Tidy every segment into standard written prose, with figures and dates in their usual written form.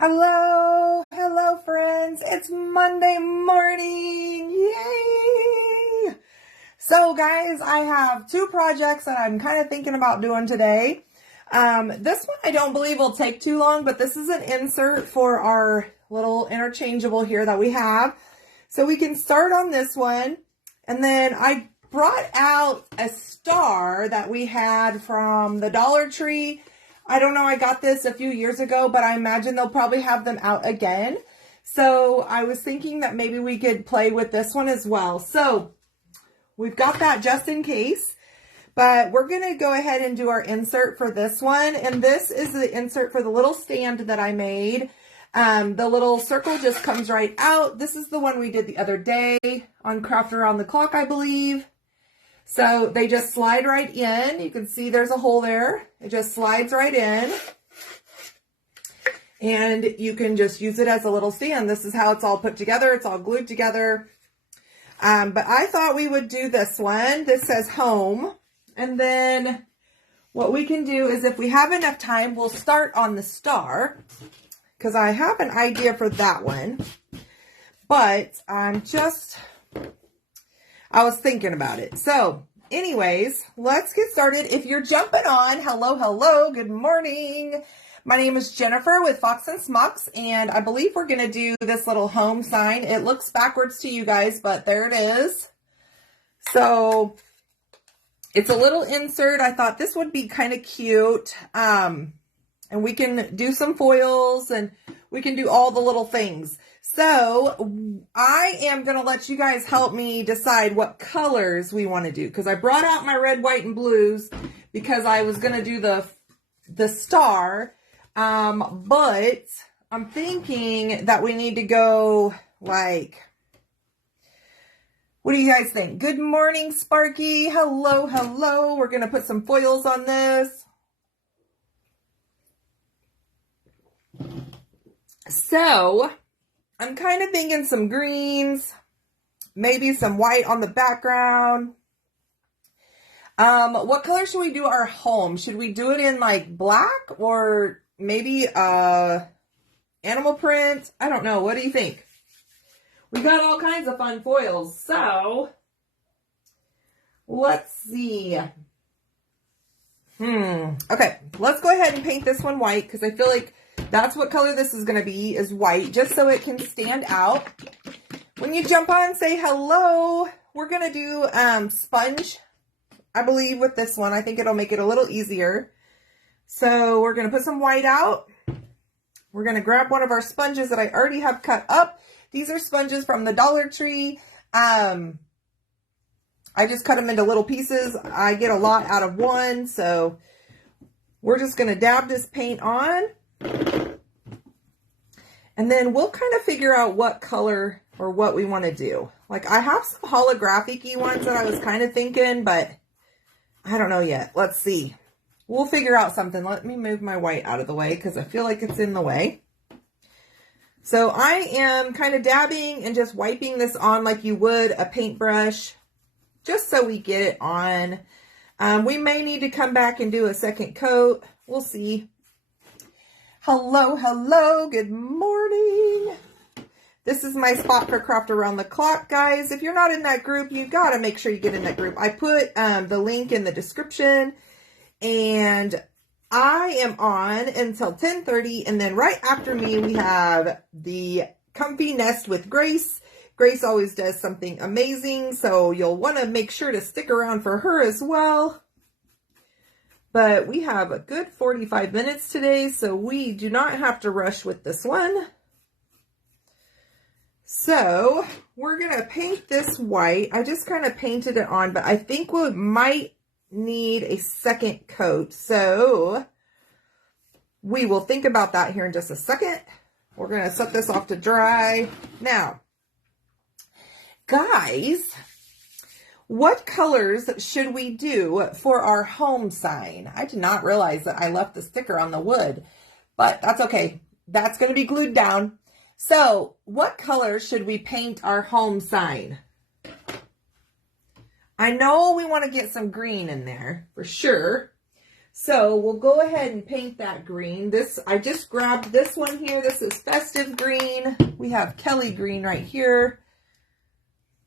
Hello friends, it's Monday morning, yay! So guys, I have two projects that I'm kind of thinking about doing today. This one I don't believe will take too long, but this is an insert for our little interchangeable here that we have. So we can start on this one, and then I brought out a star that we had from the Dollar Tree. I don't know, I got this a few years ago, but I imagine they'll probably have them out again. So I was thinking that maybe we could play with this one as well. So we've got that just in case, but we're going to go ahead and do our insert for this one. And this is the insert for the little stand that I made. The little circle just comes right out. This is the one we did the other day on Craft Around the Clock, I believe. So they just slide right in. You can see there's a hole there. It just slides right in. And you can just use it as a little stand. This is how it's all put together. It's all glued together. But I thought we would do this one. This says home. And then what we can do is if we have enough time, we'll start on the star, because I have an idea for that one. But I was thinking about it. So anyways, let's get started. If you're jumping on, hello, good morning. My name is Jennifer with Fox and Smocks, and I believe we're going to do this little home sign. It looks backwards to you guys, but there it is. So it's a little insert. I thought this would be kind of cute. And we can do some foils and we can do all the little things. So I am going to let you guys help me decide what colors we want to do, because I brought out my red, white, and blues because I was going to do the star. But I'm thinking that we need to go like, what do you guys think? Good morning, Sparky. Hello. We're going to put some foils on this. So I'm kind of thinking some greens, maybe some white on the background. What color should we do our home? Should we do it in like black or maybe animal print? I don't know. What do you think? We got all kinds of fun foils. So let's see. Okay, let's go ahead and paint this one white, because I feel like that's what color this is going to be, is white, just so it can stand out. When you jump on, say hello. We're going to do sponge, I believe, with this one. I think it'll make it a little easier. So we're going to put some white out. We're going to grab one of our sponges that I already have cut up. These are sponges from the Dollar Tree. I just cut them into little pieces. I get a lot out of one, so we're just going to dab this paint on. And then we'll kind of figure out what color or what we want to do. Like, I have some holographic-y ones that I was kind of thinking, but I don't know yet. Let's see. We'll figure out something. Let me move my white out of the way because I feel like it's in the way. So I am kind of dabbing and just wiping this on like you would a paintbrush, just so we get it on. We may need to come back and do a second coat. We'll see. Hello, good morning. This is my spot for Craft Around the Clock, guys. If you're not in that group, you got to make sure you get in that group. I put the link in the description, and I am on until 10:30, and then right after me, we have the Comfy Nest with Grace. Grace always does something amazing, so you'll want to make sure to stick around for her as well. But we have a good 45 minutes today, so we do not have to rush with this one. So we're going to paint this white. I just kind of painted it on, but I think we might need a second coat. So we will think about that here in just a second. We're going to set this off to dry. Now, guys, what colors should we do for our home sign? I did not realize that I left the sticker on the wood, but that's okay. That's going to be glued down. So what color should we paint our home sign? I know we want to get some green in there for sure. So we'll go ahead and paint that green. I just grabbed this one here. This is festive green. We have Kelly green right here.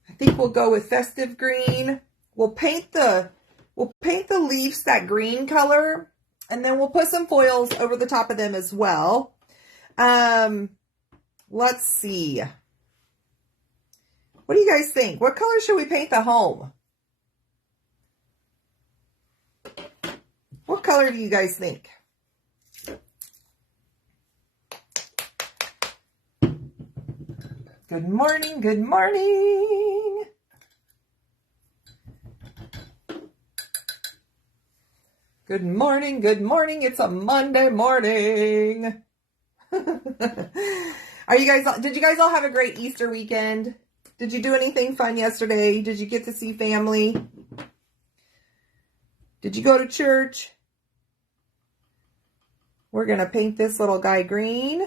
I think we'll go with festive green. We'll paint the leaves that green color, and then we'll put some foils over the top of them as well. Let's see. What do you guys think? What color should we paint the home? What color do you guys think? Good morning, good morning. Good morning, good morning. It's a Monday morning. Did you guys all have a great Easter weekend? Did you do anything fun yesterday? Did you get to see family? Did you go to church? We're going to paint this little guy green.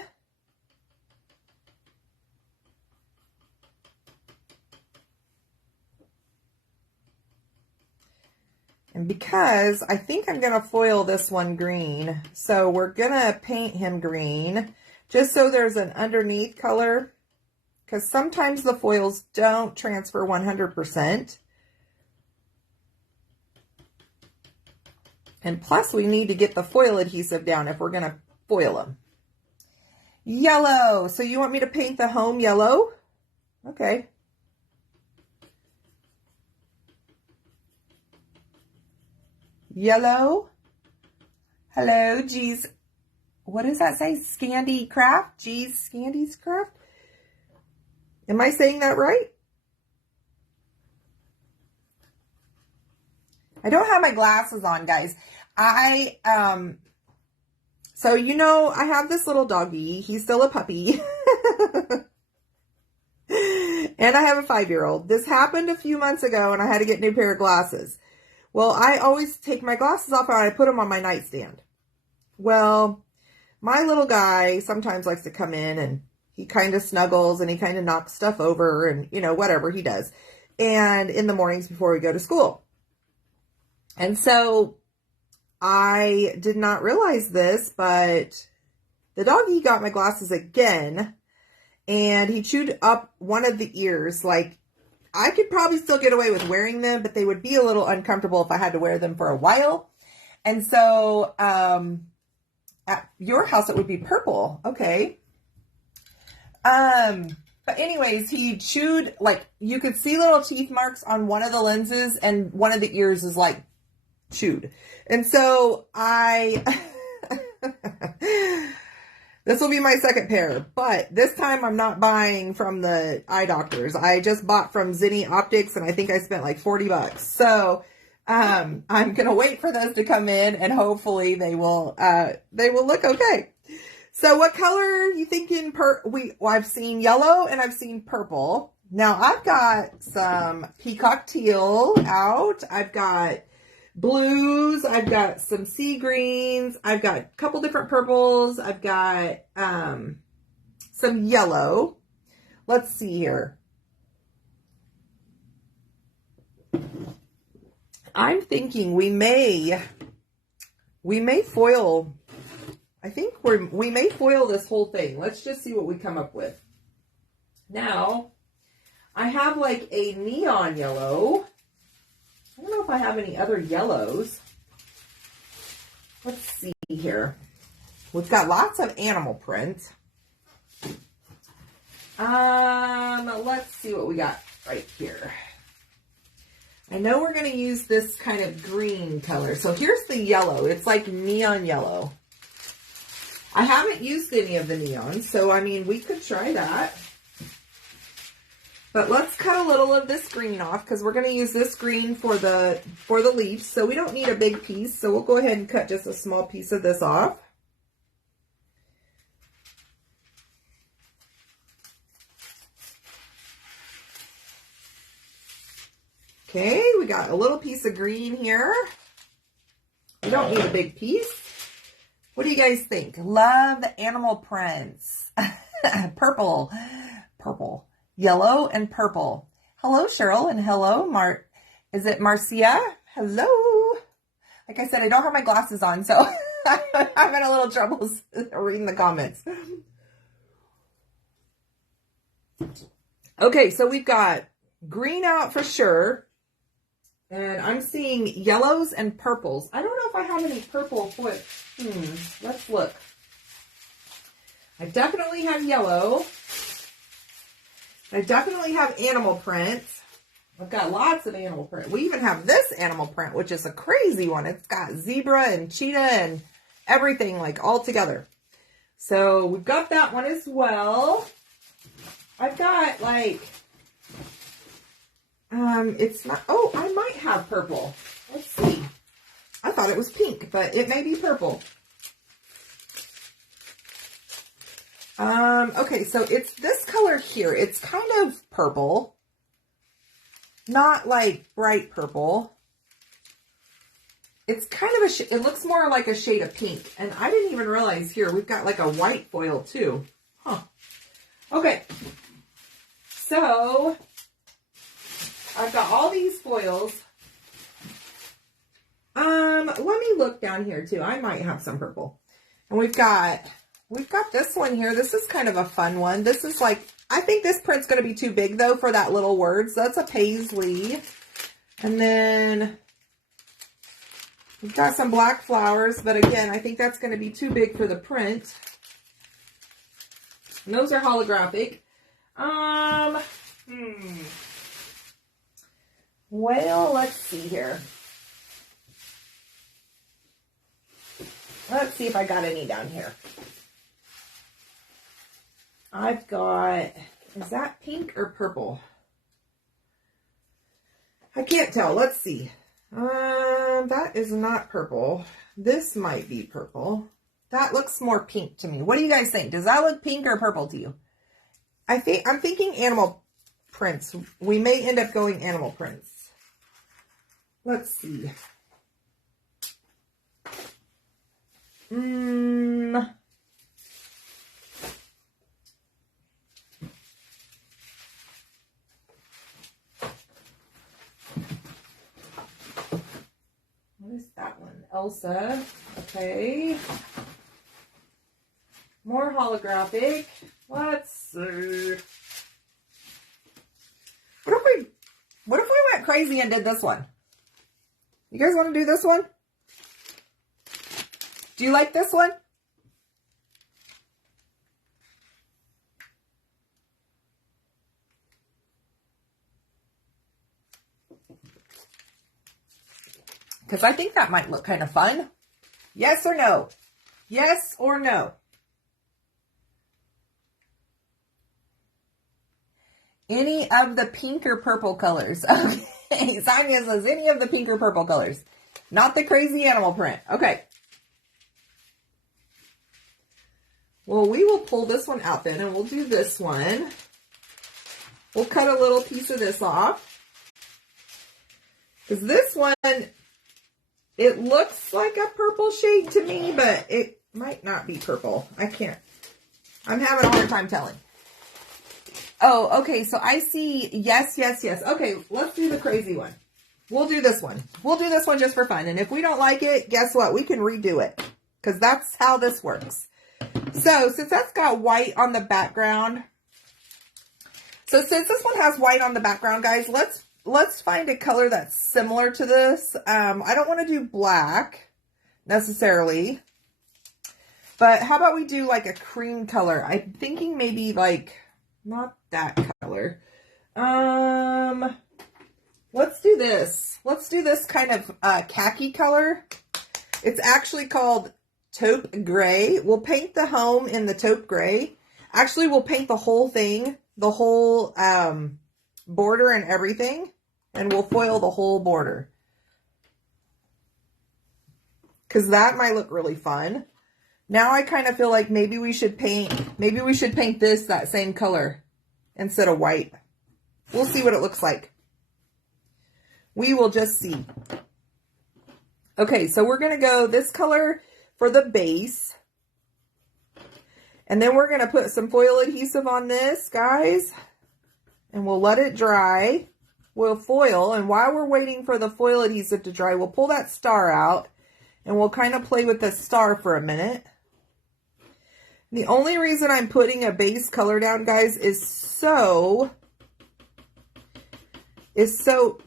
And because I think I'm going to foil this one green, so we're going to paint him green just so there's an underneath color, because sometimes the foils don't transfer 100%. And plus we need to get the foil adhesive down if we're going to foil them. Yellow. So you want me to paint the home yellow? Okay. Yellow. Hello, geez. What does that say? Scandy Craft? Geez, Scandy's Craft? Am I saying that right? I don't have my glasses on, guys. So you know, I have this little doggy. He's still a puppy. And I have a 5-year-old. This happened a few months ago and I had to get a new pair of glasses. Well, I always take my glasses off and I put them on my nightstand. Well, my little guy sometimes likes to come in and he kind of snuggles and he kind of knocks stuff over and, you know, whatever he does. And in the mornings before we go to school. And so I did not realize this, but the doggy got my glasses again and he chewed up one of the ears. Like, I could probably still get away with wearing them, but they would be a little uncomfortable if I had to wear them for a while. And so at your house, it would be purple. Okay. But anyways, he chewed, like, you could see little teeth marks on one of the lenses and one of the ears is like chewed. And so this will be my second pair, but this time I'm not buying from the eye doctors. I just bought from Zinni Optics and I think I spent like $40. So, I'm going to wait for those to come in and hopefully they will look okay. So what color are you thinking? I've seen yellow and I've seen purple. Now I've got some peacock teal out. I've got blues. I've got some sea greens. I've got a couple different purples. I've got some yellow. Let's see here. I'm thinking we may foil. I think we may foil this whole thing. Let's just see what we come up with. Now, I have like a neon yellow. I don't know if I have any other yellows. Let's see here. We've got lots of animal print. Let's see what we got right here. I know we're going to use this kind of green color. So here's the yellow. It's like neon yellow. I haven't used any of the neons, so I mean, we could try that. But let's cut a little of this green off because we're going to use this green for the leaves. So we don't need a big piece. So we'll go ahead and cut just a small piece of this off. Okay, we got a little piece of green here. We don't need a big piece. What do you guys think? Love the animal prints. Purple, yellow, and purple. Hello, Cheryl, and hello, is it Marcia? Hello. Like I said, I don't have my glasses on, so I'm having a little trouble reading the comments. Okay, so we've got green out for sure. And I'm seeing yellows and purples. I don't know if I have any purple foot. Let's look. I definitely have yellow. I definitely have animal print. I've got lots of animal print. We even have this animal print, which is a crazy one. It's got zebra and cheetah and everything like all together. So we've got that one as well. I've got like, it's not, oh, I might have purple. Let's see. I thought it was pink, but it may be purple. Okay, so it's this color here. It's kind of purple. Not like bright purple. It's kind of it looks more like a shade of pink. And I didn't even realize here, we've got like a white foil too. Huh. Okay. So, I've got all these foils. Let me look down here too. I might have some purple. And we've got this one here. This is kind of a fun one. This is like, I think this print's going to be too big though for that little word. So that's a paisley. And then we've got some black flowers, but again, I think that's going to be too big for the print. And those are holographic. Well, let's see here. Let's see if I got any down here. I've got, is that pink or purple? I can't tell. Let's see. That is not purple. This might be purple. That looks more pink to me. What do you guys think? Does that look pink or purple to you? I'm thinking animal prints. We may end up going animal prints. Let's see. What is that one? Elsa. Okay. More holographic. Let's see. What if we went crazy and did this one? You guys want to do this one? Do you like this one? Because I think that might look kind of fun. Yes or no? Yes or no? Any of the pink or purple colors. Okay, Sonia says any of the pink or purple colors. Not the crazy animal print. Okay. Well, we will pull this one out then, and we'll do this one. We'll cut a little piece of this off. Because this one, it looks like a purple shade to me, but it might not be purple. I can't. I'm having a hard time telling. Oh, okay, so I see yes, yes, yes. Okay, let's do the crazy one. We'll do this one. We'll do this one just for fun. And if we don't like it, guess what? We can redo it. Because that's how this works. So, since that's got white on the background. So, since this one has white on the background, guys, let's find a color that's similar to this. I don't want to do black, necessarily. But how about we do like a cream color? I'm thinking maybe like... not that color. Let's do this. Let's do this kind of khaki color. It's actually called taupe gray. We'll paint the home in the taupe gray. Actually, we'll paint the whole thing, the whole border and everything, and we'll foil the whole border. Because that might look really fun. Now I kind of feel like maybe we should paint this that same color instead of white. We'll see what it looks like. We will just see. Okay, so we're going to go this color for the base. And then we're going to put some foil adhesive on this, guys. And we'll let it dry. We'll foil, and while we're waiting for the foil adhesive to dry, we'll pull that star out. And we'll kind of play with the star for a minute. The only reason I'm putting a base color down, guys, is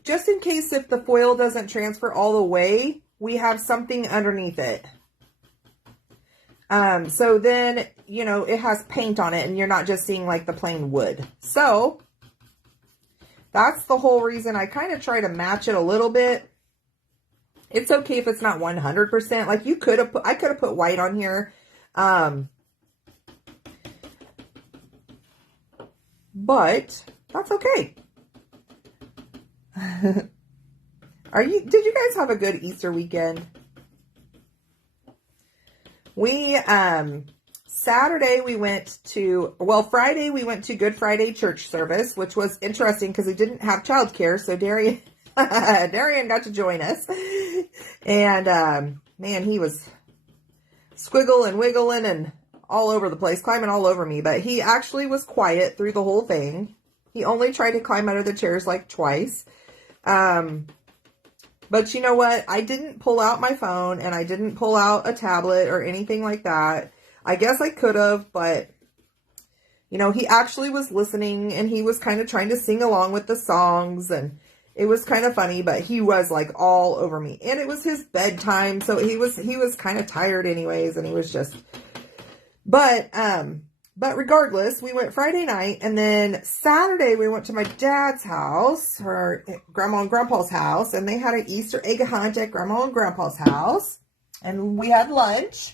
just in case if the foil doesn't transfer all the way, we have something underneath it. So then, you know, it has paint on it and you're not just seeing like the plain wood. So that's the whole reason I kind of try to match it a little bit. It's okay if it's not 100%. Like I could have put white on here. But that's okay. Did you guys have a good Easter weekend? Friday we went to Good Friday church service, which was interesting because we didn't have childcare. So Darian got to join us. And, man, he was squiggling and wiggling and all over the place, climbing all over me. But he actually was quiet through the whole thing. He only tried to climb under the chairs like twice. But you know what? I didn't pull out my phone and I didn't pull out a tablet or anything like that. I guess I could have, but you know, he actually was listening and he was kind of trying to sing along with the songs and it was kind of funny, but he was like all over me and it was his bedtime. So he was kind of tired anyways. And he was just, but regardless, we went Friday night and then Saturday we went to my dad's house, or Grandma and Grandpa's house, and they had an Easter egg hunt at Grandma and Grandpa's house and we had lunch.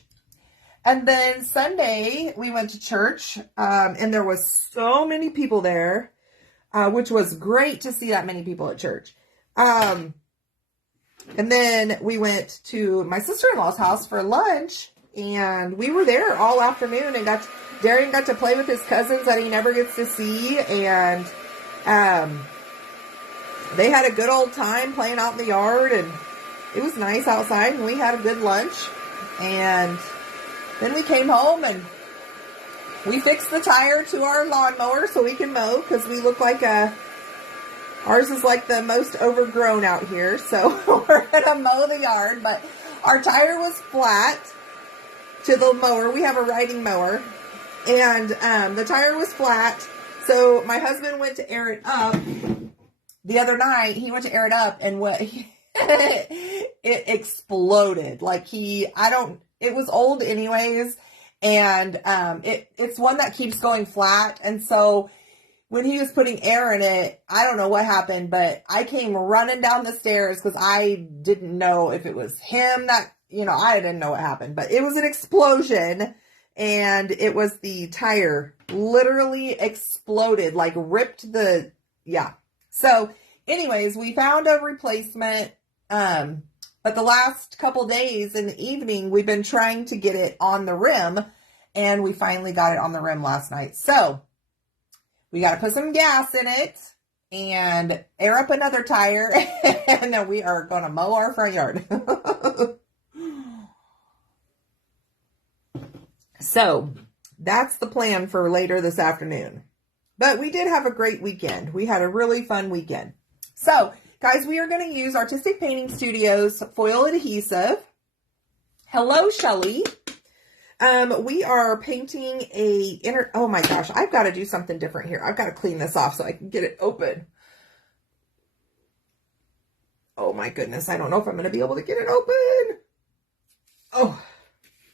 And then Sunday we went to church, and there was so many people there, which was great to see that many people at church. And then we went to my sister-in-law's house for lunch and we were there all afternoon and Darian got to play with his cousins that he never gets to see. And, they had a good old time playing out in the yard and it was nice outside and we had a good lunch. And then we came home and we fixed the tire to our lawnmower so we can mow because we look like ours is like the most overgrown out here. So we're going to mow the yard, but our tire was flat to the mower. We have a riding mower and the tire was flat. So my husband went to air it up the other night. He went to air it up and it exploded. Like it was old anyways. And, it's one that keeps going flat. And so when he was putting air in it, I don't know what happened, but I came running down the stairs because I didn't know if it was him that, you know, I didn't know what happened, but it was an explosion and it was the tire literally exploded, like ripped yeah. So anyways, we found a replacement, but the last couple days in the evening, we've been trying to get it on the rim, and we finally got it on the rim last night. So we got to put some gas in it and air up another tire, and then we are going to mow our front yard. So that's the plan for later this afternoon. But we did have a great weekend. We had a really fun weekend. So guys, we are going to use Artistic Painting Studios foil adhesive. Hello, Shelly. We are painting oh my gosh, I've got to do something different here. I've got to clean this off so I can get it open. Oh my goodness, I don't know if I'm going to be able to get it open. Oh,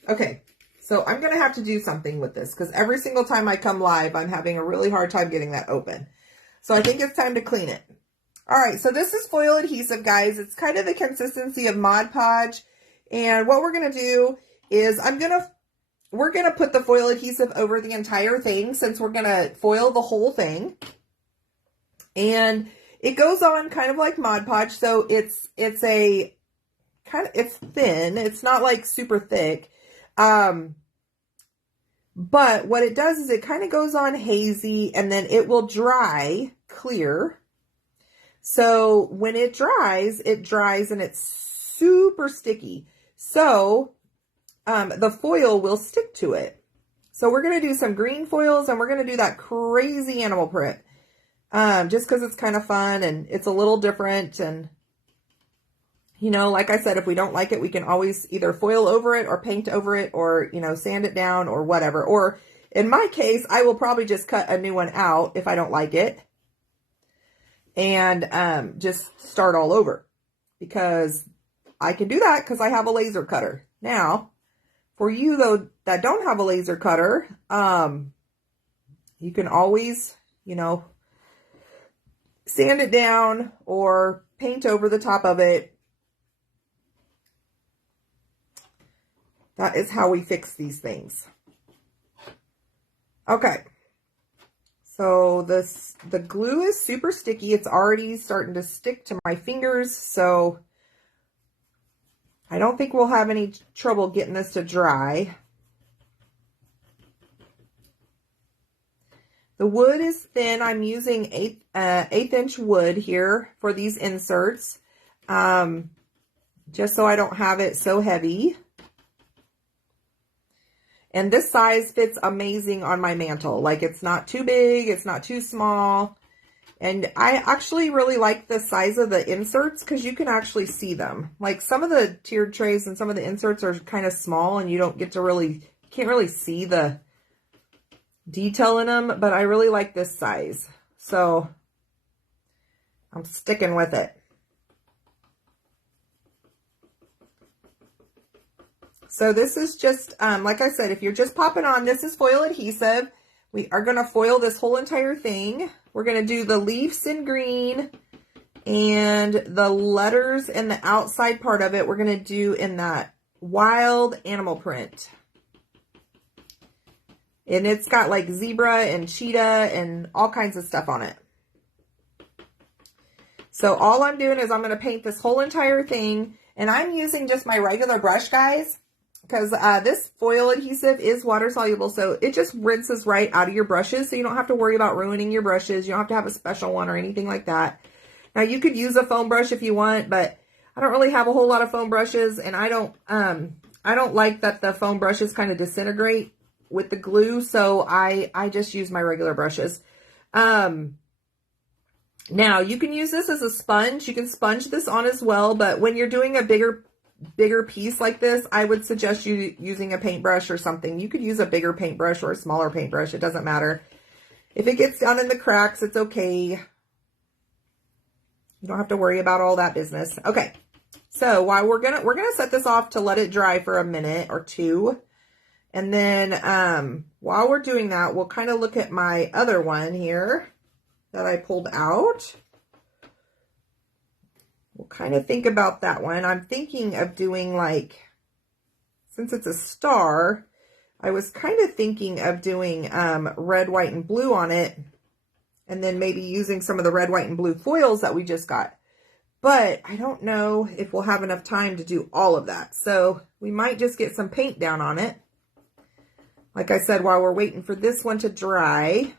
okay. So I'm going to have to do something with this because every single time I come live, I'm having a really hard time getting that open. So I think it's time to clean it. All right, so this is foil adhesive, guys. It's kind of the consistency of Mod Podge. And what we're going to do is we're going to put the foil adhesive over the entire thing since we're going to foil the whole thing. And it goes on kind of like Mod Podge. So it's thin. It's not like super thick. But what it does is it kind of goes on hazy and then it will dry clear. So when it dries and it's super sticky. So the foil will stick to it. So we're going to do some green foils and we're going to do that crazy animal print. Just because it's kind of fun and it's a little different. And You know, like I said, if we don't like it, we can always either foil over it or paint over it or, you know, sand it down or whatever. Or in my case, I will probably just cut a new one out if I don't like it and just start all over, because I can do that because I have a laser cutter. Now, for you though that don't have a laser cutter, you can always, you know, sand it down or paint over the top of it. That is how we fix these things. Okay. So the glue is super sticky. It's already starting to stick to my fingers, so I don't think we'll have any trouble getting this to dry. The wood is thin. I'm using 1/8 inch wood here for these inserts, just so I don't have it so heavy. And this size fits amazing on my mantle. Like, it's not too big, it's not too small. And I actually really like the size of the inserts because you can actually see them. Like, some of the tiered trays and some of the inserts are kind of small and you don't get to really, can't really see the detail in them, but I really like this size. So I'm sticking with it. So this is just, like I said, if you're just popping on, this is foil adhesive. We are going to foil this whole entire thing. We're going to do the leaves in green and the letters in the outside part of it. We're going to do in that wild animal print. And it's got like zebra and cheetah and all kinds of stuff on it. So all I'm doing is I'm going to paint this whole entire thing. And I'm using just my regular brush, guys, because this foil adhesive is water soluble, so it just rinses right out of your brushes, so you don't have to worry about ruining your brushes. You don't have to have a special one or anything like that. Now, you could use a foam brush if you want, but I don't really have a whole lot of foam brushes, and I don't like that the foam brushes kind of disintegrate with the glue, so I just use my regular brushes. Now, you can use this as a sponge. You can sponge this on as well, but when you're doing a bigger piece like this, I would suggest you using a paintbrush or something. You could use a bigger paintbrush or a smaller paintbrush. It doesn't matter. If it gets down in the cracks, it's okay. You don't have to worry about all that business. Okay. So while we're gonna set this off to let it dry for a minute or two. And then while we're doing that, we'll kind of look at my other one here that I pulled out. We'll kind of think about that one. I'm thinking of doing, like, since it's a star, I was kind of thinking of doing red, white, and blue on it, and then maybe using some of the red, white, and blue foils that we just got. But I don't know if we'll have enough time to do all of that. So we might just get some paint down on it. Like I said, while we're waiting for this one to dry.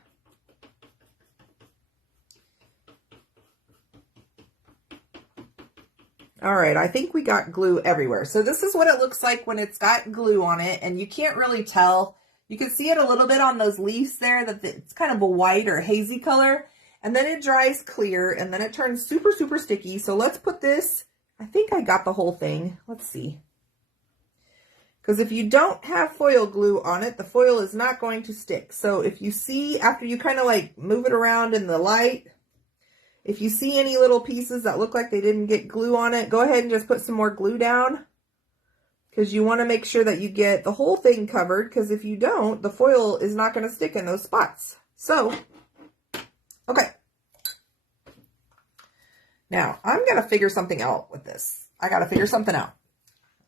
All right, I think we got glue everywhere. So this is what it looks like when it's got glue on it, and you can't really tell. You can see it a little bit on those leaves there, that it's kind of a white or hazy color, and then it dries clear, and then it turns super, super sticky. So let's put this, I think I got the whole thing. Let's see. Because if you don't have foil glue on it, the foil is not going to stick. So if you see, after you kind of like move it around in the light, if you see any little pieces that look like they didn't get glue on it, go ahead and just put some more glue down, because you want to make sure that you get the whole thing covered, because if you don't, the foil is not going to stick in those spots. So, okay. Now, I'm going to figure something out with this. I got to figure something out.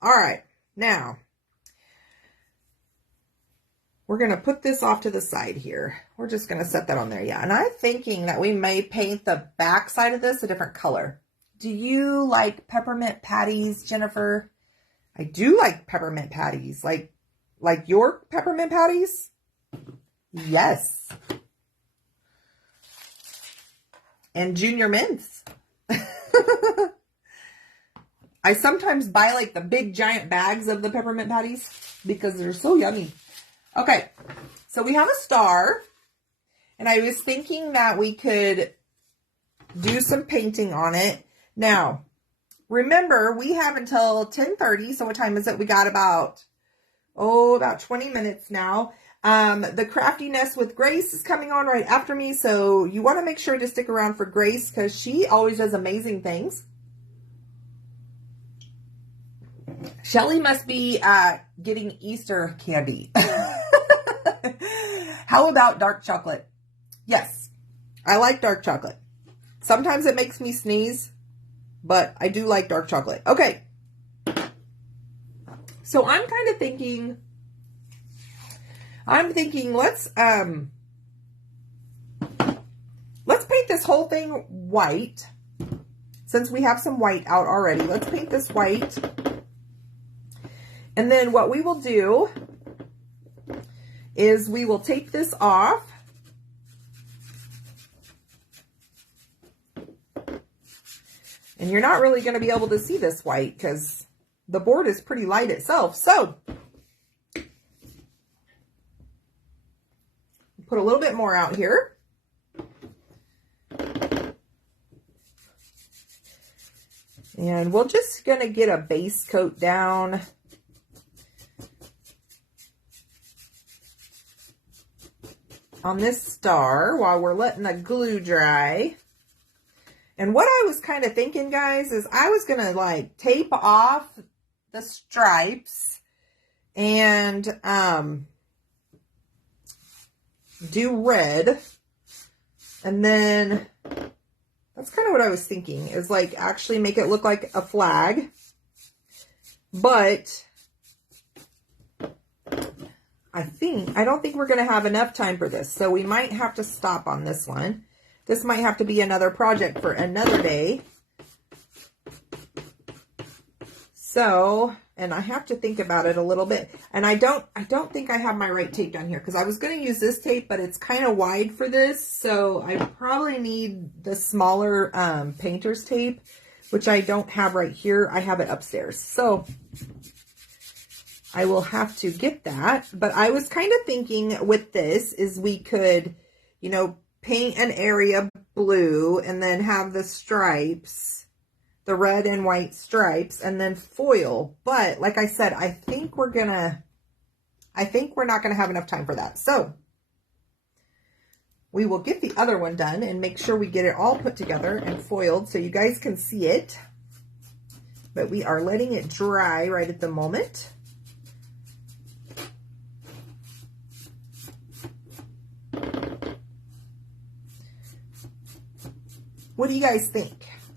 All right. Now, we're going to put this off to the side here. We're just going to set that on there. Yeah. And I'm thinking that we may paint the back side of this a different color. Do you like peppermint patties, Jennifer? I do like peppermint patties. Like your peppermint patties? Yes. And junior mints. I sometimes buy like the big giant bags of the peppermint patties because they're so yummy. Okay, so we have a star, and I was thinking that we could do some painting on it. Now, remember, we have until 10:30. So what time is it? We got about 20 minutes now. The Craftiness with Grace is coming on right after me. So you want to make sure to stick around for Grace because she always does amazing things. Shelly must be getting Easter candy. How about dark chocolate? Yes, I like dark chocolate. Sometimes it makes me sneeze, but I do like dark chocolate. Okay. So I'm kind of thinking, let's paint this whole thing white. Since we have some white out already, let's paint this white. And then what we will do is we will tape this off. And you're not really going to be able to see this white because the board is pretty light itself. So put a little bit more out here. And we're just going to get a base coat down. On this star while we're letting the glue dry. And what I was kind of thinking, guys, is I was going to like tape off the stripes and do red. And then that's kind of what I was thinking, is like actually make it look like a flag. But I don't think we're going to have enough time for this. So we might have to stop on this one. This might have to be another project for another day. So, and I have to think about it a little bit. And I don't think I have my right tape down here because I was going to use this tape, but it's kind of wide for this. So I probably need the smaller painter's tape, which I don't have right here. I have it upstairs. So I will have to get that. But I was kind of thinking with this is we could, you know, paint an area blue and then have the stripes, the red and white stripes, and then foil. But like I said, I think we're not going to have enough time for that. So we will get the other one done and make sure we get it all put together and foiled so you guys can see it. But we are letting it dry right at the moment. What do you guys think?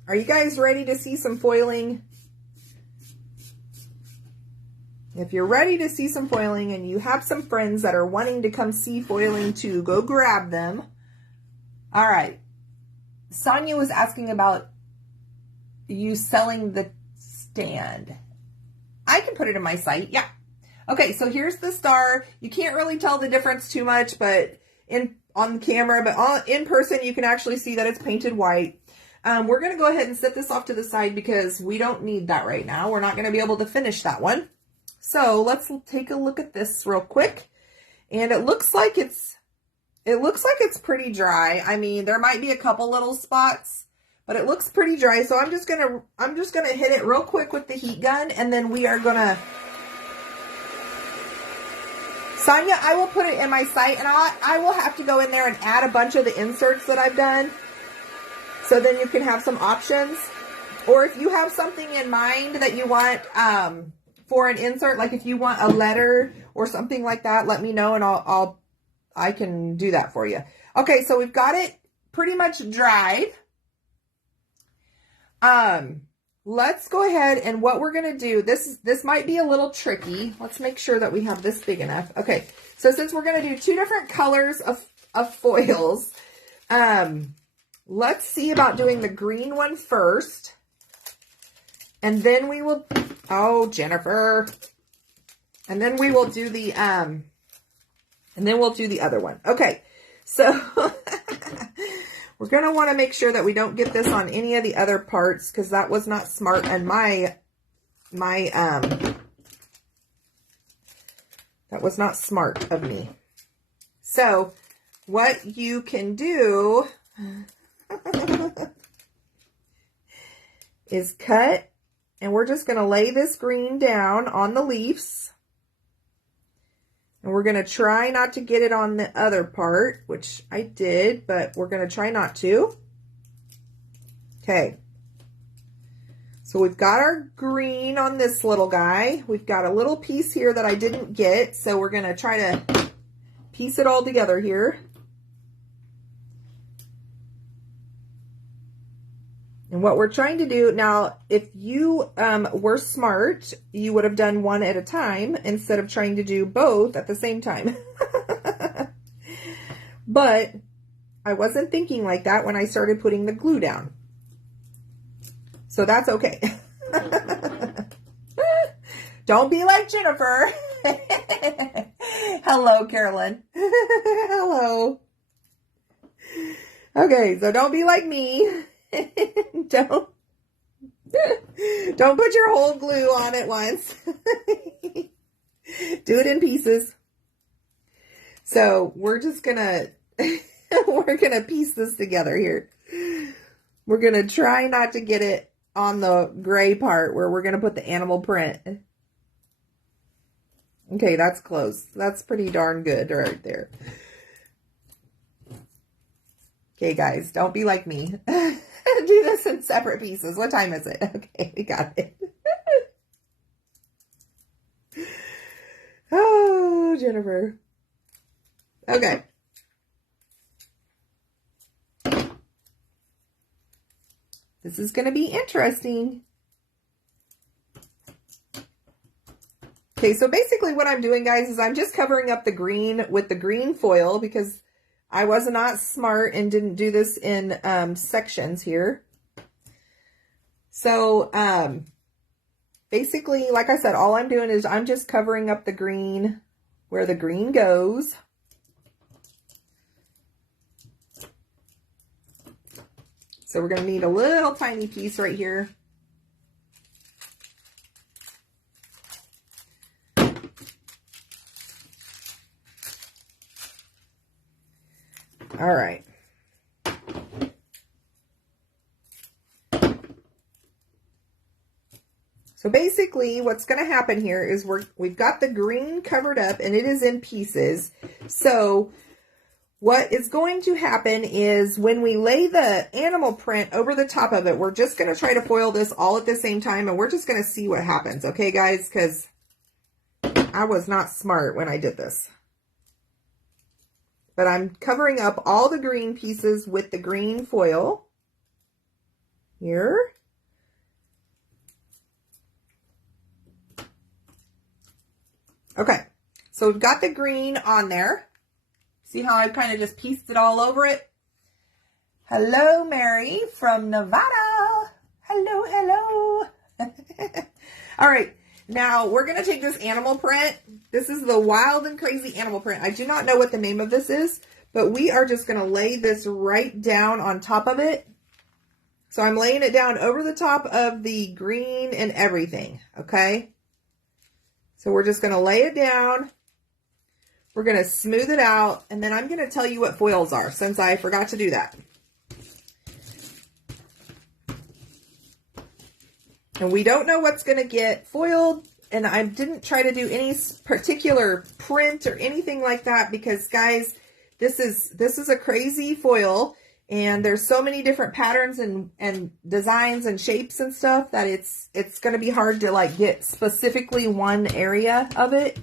Are you guys ready to see some foiling? If you're ready to see some foiling and you have some friends that are wanting to come see foiling too, go grab them. All right. Sonia was asking about you selling the stand. I can put it in my site. Yeah. Okay, so here's the star. You can't really tell the difference too much, but on camera, but in person, you can actually see that it's painted white. We're going to go ahead and set this off to the side because we don't need that right now. We're not going to be able to finish that one. So let's take a look at this real quick. And it looks like it's pretty dry. I mean, there might be a couple little spots, but it looks pretty dry. So I'm just going to hit it real quick with the heat gun, and then we are going to Sonia, I will put it in my site, and I will have to go in there and add a bunch of the inserts that I've done. So then you can have some options. Or if you have something in mind that you want for an insert, like if you want a letter or something like that, let me know and I can do that for you. Okay, so we've got it pretty much dried. Let's go ahead, and what we're going to do, this might be a little tricky. Let's make sure that we have this big enough. Okay, so since we're going to do two different colors of foils, let's see about doing the green one first. And then we will, oh, Jennifer. And then we will do the, and then we'll do the other one. Okay, so we're going to want to make sure that we don't get this on any of the other parts, because that was not smart. And that was not smart of me. So what you can do is cut And we're just going to lay this green down on the leaves. And we're going to try not to get it on the other part, which I did, but we're going to try not to. Okay. So we've got our green on this little guy. We've got a little piece here that I didn't get, so we're going to try to piece it all together here. And what we're trying to do now, if you were smart, you would have done one at a time instead of trying to do both at the same time. But I wasn't thinking like that when I started putting the glue down. So that's okay. Don't be like Jennifer. Hello, Carolyn. Hello. Okay, so don't be like me. Don't put your whole glue on at once. Do it in pieces. So we're just gonna we're gonna piece this together here. We're gonna try not to get it on the gray part where we're gonna put the animal print. Okay, that's close. That's pretty darn good right there. Okay, guys, don't be like me. Do this in separate pieces. What time is it? Okay, we got it. Oh, Jennifer. Okay. This is going to be interesting. Okay, so basically what I'm doing, guys, is I'm just covering up the green with the green foil because I was not smart and didn't do this in sections here. So basically, like I said, all I'm doing is I'm just covering up the green where the green goes. So we're going to need a little tiny piece right here. All right. So basically what's going to happen here is we've got the green covered up and it is in pieces. So what is going to happen is when we lay the animal print over the top of it, we're just going to try to foil this all at the same time and we're just going to see what happens. Okay, guys, because I was not smart when I did this. But I'm covering up all the green pieces with the green foil here. Okay, so we've got the green on there. See how I kind of just pieced it all over it? Hello, Mary from Nevada. Hello, hello. All right, now we're going to take this animal print. This is the Wild and Crazy Animal Print. I do not know what the name of this is, but we are just going to lay this right down on top of it. So I'm laying it down over the top of the green and everything, okay? So we're just going to lay it down. We're going to smooth it out, and then I'm going to tell you what foils are, since I forgot to do that. And we don't know what's going to get foiled, and I didn't try to do any particular print or anything like that, because, guys, this is a crazy foil, and there's so many different patterns and designs and shapes and stuff that it's going to be hard to, like, get specifically one area of it.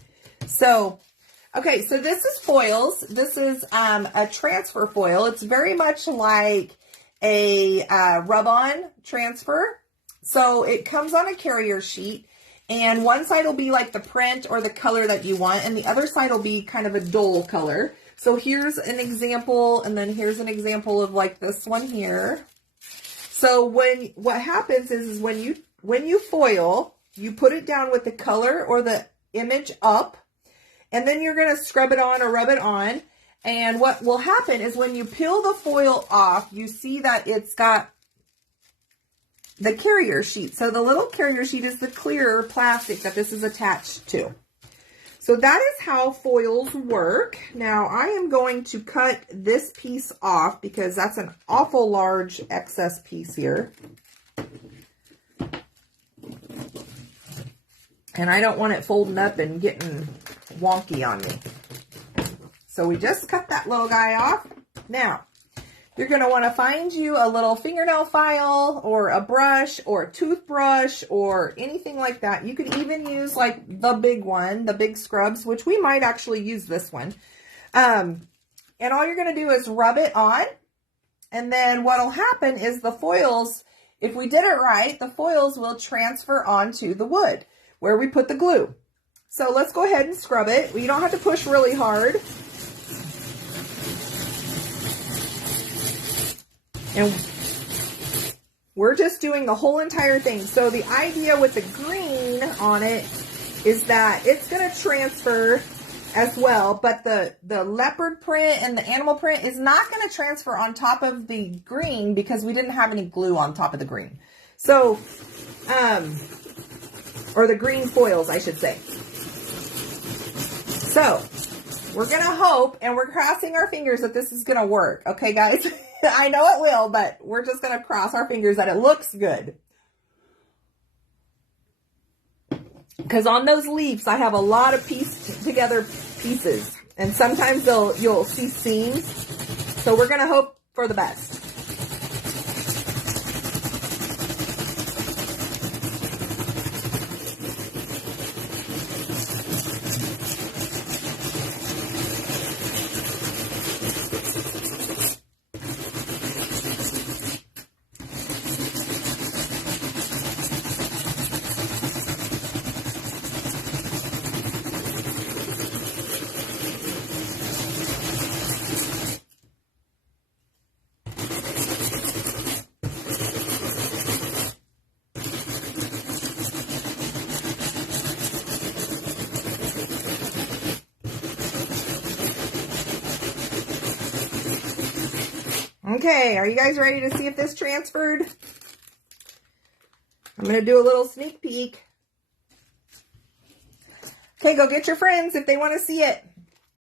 So okay, so this is foils. This is a transfer foil. It's very much like a rub-on transfer. So it comes on a carrier sheet, and one side will be like the print or the color that you want, and the other side will be kind of a dull color. So here's an example, and then here's an example of like this one here. So what happens is when you foil, you put it down with the color or the image up, and then you're going to scrub it on or rub it on. And what will happen is when you peel the foil off, you see that it's got the carrier sheet. So the little carrier sheet is the clear plastic that this is attached to. So that is how foils work. Now I am going to cut this piece off because that's an awful large excess piece here. And I don't want it folding up and getting wonky on me. So we just cut that little guy off. Now, you're going to want to find you a little fingernail file or a brush or a toothbrush or anything like that. You could even use like the big one, the big scrubs, which we might actually use this one. And all you're going to do is rub it on. And then what'll happen is the foils, if we did it right, the foils will transfer onto the wood where we put the glue. So let's go ahead and scrub it. You don't have to push really hard. And we're just doing the whole entire thing. So the idea with the green on it is that it's going to transfer as well, but the leopard print and the animal print is not going to transfer on top of the green because we didn't have any glue on top of the green. So, or the green foils, I should say. So, we're going to hope, and we're crossing our fingers that this is going to work. Okay, guys? I know it will, but we're just going to cross our fingers that it looks good. Because on those leaves, I have a lot of pieced together pieces. And sometimes you'll see seams. So we're going to hope for the best. Okay, are you guys ready to see if this transferred? I'm going to do a little sneak peek. Okay, go get your friends if they want to see it.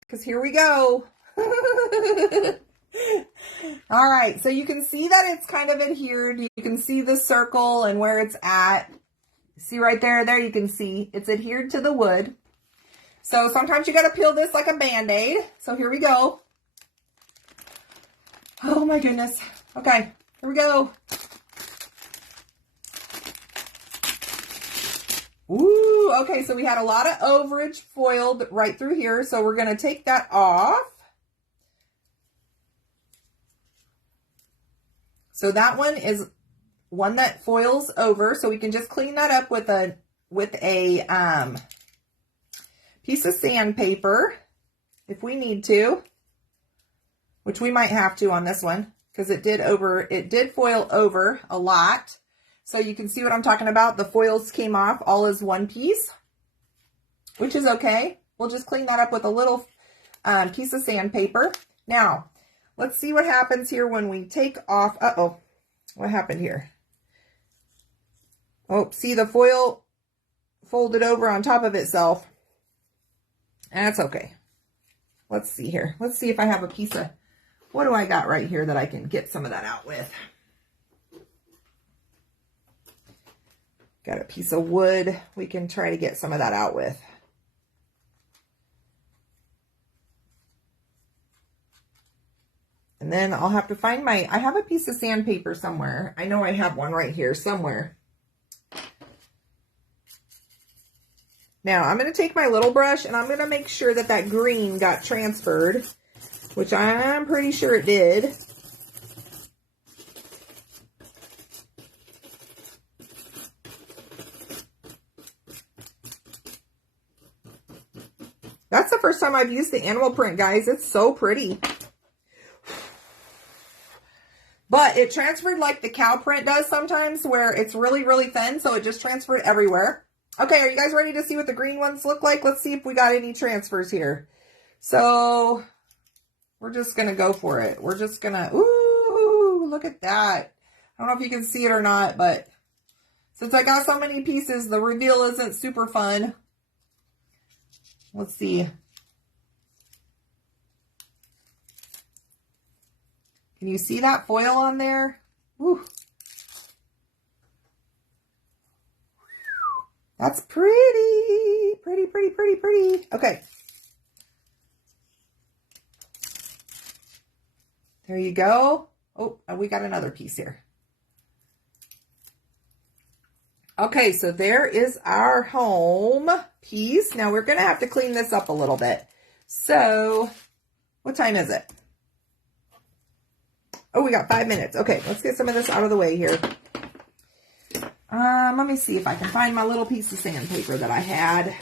Because here we go. All right, so you can see that it's kind of adhered. You can see the circle and where it's at. See right there, you can see it's adhered to the wood. So sometimes you got to peel this like a Band-Aid. So here we go. Oh my goodness. Okay, here we go. Ooh, okay, so we had a lot of overage foiled right through here. So we're going to take that off. So that one is one that foils over. So we can just clean that up with a piece of sandpaper if we need to. Which we might have to on this one because it did foil over a lot. So you can see what I'm talking about. The foils came off all as one piece, which is okay. We'll just clean that up with a little piece of sandpaper. Now, let's see what happens here when we take off. Uh-oh, what happened here? Oh, see the foil folded over on top of itself. And that's okay. Let's see here. Let's see if I have a piece of... What do I got right here that I can get some of that out with? Got a piece of wood we can try to get some of that out with. And then I'll have to find I have a piece of sandpaper somewhere. I know I have one right here somewhere. Now I'm going to take my little brush and I'm going to make sure that that green got transferred. Which I'm pretty sure it did. That's the first time I've used the animal print, guys. It's so pretty. But it transferred like the cow print does sometimes, where it's really, really thin, so it just transferred everywhere. Okay, are you guys ready to see what the green ones look like? Let's see if we got any transfers here. So... we're just going to go for it. We're just going to, ooh, look at that. I don't know if you can see it or not, but since I got so many pieces, the reveal isn't super fun. Let's see. Can you see that foil on there? Woo. That's pretty. Pretty, pretty, pretty, pretty. Okay. There you go. Oh, we got another piece here. Okay, so there is our home piece. Now we're going to have to clean this up a little bit. So, what time is it? Oh, we got 5 minutes. Okay, let's get some of this out of the way here. Let me see if I can find my little piece of sandpaper that I had.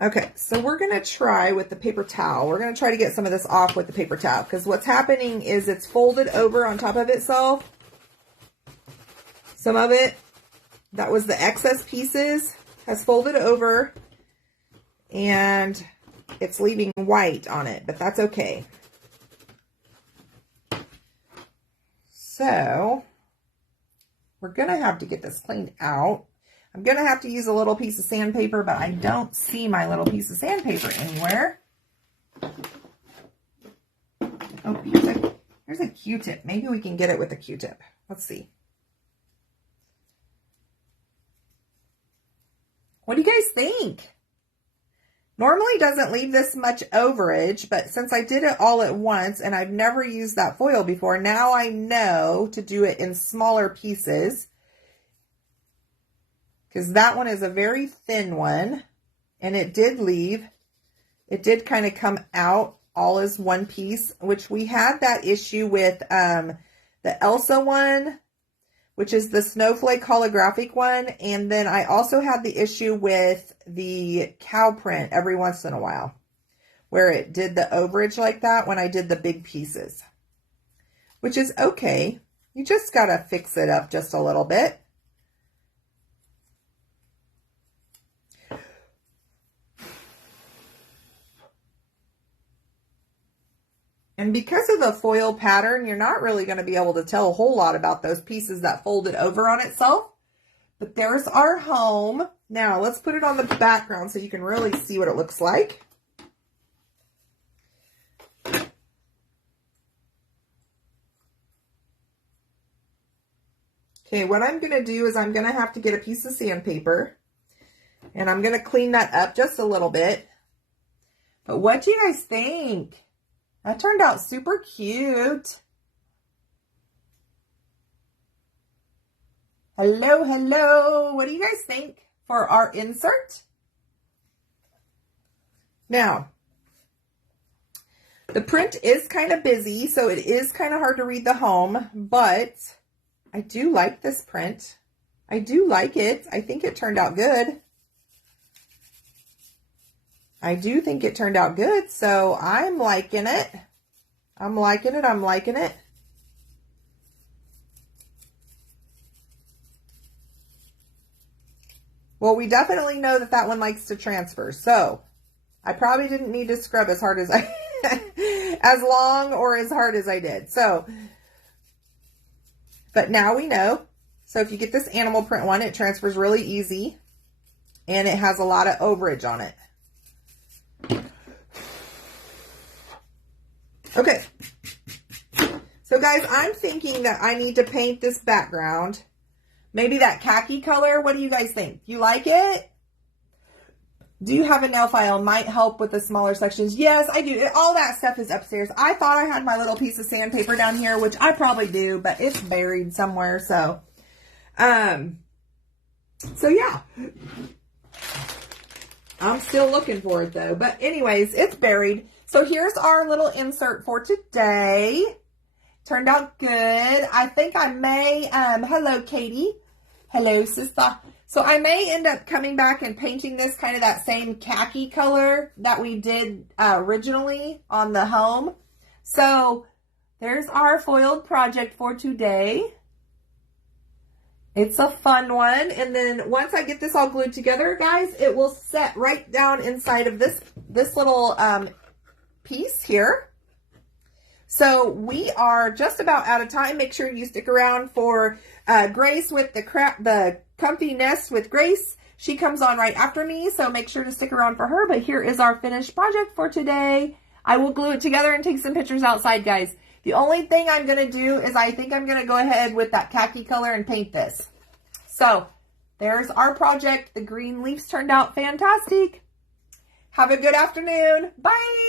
Okay, so we're going to try with the paper towel. We're going to try to get some of this off with the paper towel, because what's happening is it's folded over on top of itself. Some of it, that was the excess pieces, has folded over, and it's leaving white on it, but that's okay. So, we're going to have to get this cleaned out. I'm going to have to use a little piece of sandpaper, but I don't see my little piece of sandpaper anywhere. Oh, here's a Q-tip. Maybe we can get it with a Q-tip. Let's see. What do you guys think? Normally doesn't leave this much overage, but since I did it all at once and I've never used that foil before, now I know to do it in smaller pieces. Because that one is a very thin one, and it did kind of come out all as one piece, which we had that issue with the Elsa one, which is the snowflake holographic one, and then I also had the issue with the cow print every once in a while, where it did the overage like that when I did the big pieces, which is okay. You just gotta fix it up just a little bit. And because of the foil pattern, you're not really going to be able to tell a whole lot about those pieces that folded over on itself. But there's our home. Now, let's put it on the background so you can really see what it looks like. Okay, what I'm going to do is I'm going to have to get a piece of sandpaper. And I'm going to clean that up just a little bit. But what do you guys think? That turned out super cute. Hello, hello. What do you guys think for our insert? Now, the print is kind of busy, so it is kind of hard to read the home, but I do like this print. I do like it. I think it turned out good. I do think it turned out good, so I'm liking it. I'm liking it. I'm liking it. Well, we definitely know that that one likes to transfer, so I probably didn't need to scrub as hard as I, as long or as hard as I did. So, but now we know. So if you get this animal print one, it transfers really easy, and it has a lot of overage on it. Okay, so guys, I'm thinking that I need to paint this background. Maybe that khaki color. What do you guys think? You like it? Do you have a nail file? Might help with the smaller sections. Yes, I do. All that stuff is upstairs. I thought I had my little piece of sandpaper down here, which I probably do, but it's buried somewhere. So yeah. I'm still looking for it though. But anyways, it's buried. So here's our little insert for today. Turned out good. I think I may, hello Katie. Hello sister. So I may end up coming back and painting this kind of that same khaki color that we did originally on the home. So there's our foiled project for today. It's a fun one. And then once I get this all glued together, guys, it will set right down inside of this little piece here. So we are just about out of time. Make sure you stick around for Grace with the comfy nest with Grace. She comes on right after me, so make sure to stick around for her. But here is our finished project for today. I will glue it together and take some pictures outside, guys. The only thing I'm going to do is I think I'm going to go ahead with that khaki color and paint this. So there's our project. The green leaves turned out fantastic. Have a good afternoon. Bye.